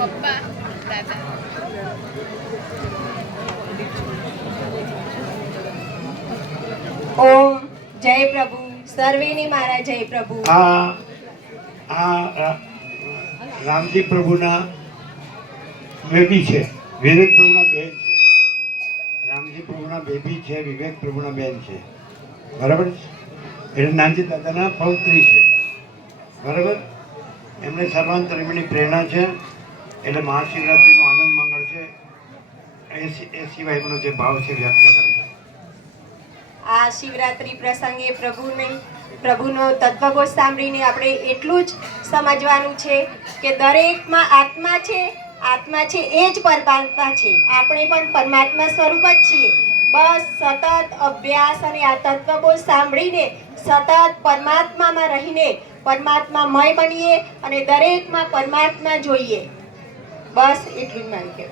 પપ્પા દાદા. ઓમ. જય પ્રભુ. સર્વેની મારા જય પ્રભુ. આ આ રામજી પ્રભુના બેબી છે. વિવેક પ્રભુના બેન છે. રામજી પ્રભુના બેબી છે વિવેક પ્રભુના બેન છે. બરાબર છે? એટલે નાનજી દાદાના પૌત્રી છે. બરાબર? એમને સર્વાંતરમીની પ્રેરણા છે. એટલે મહાશિવરાત્રિનો આનંદ મંગળ છે. એ સિ- એ સિવાય એમનો જે ભાવ છે વ્યક્ત કરે છે. આ શિવરાત્રિ પ્રસંગે પ્રભુને, પ્રભુનો તત્વબોધ સાંભળીને આપણે એટલું જ સમજવાનું છે કે દરેકમાં આત્મા છે આત્મા છે એ જ પરમાત્મા છે. આપણે પણ પરમાત્મા સ્વરૂપ જ છીએ. બસ સતત અભ્યાસ અને આ તત્વબોધ સાંભળીને સતત પરમાત્મામાં રહીને પરમાત્મામય બનીએ અને દરેકમાં પરમાત્મા જોઈએ. બસ એટલું જ મારું છે.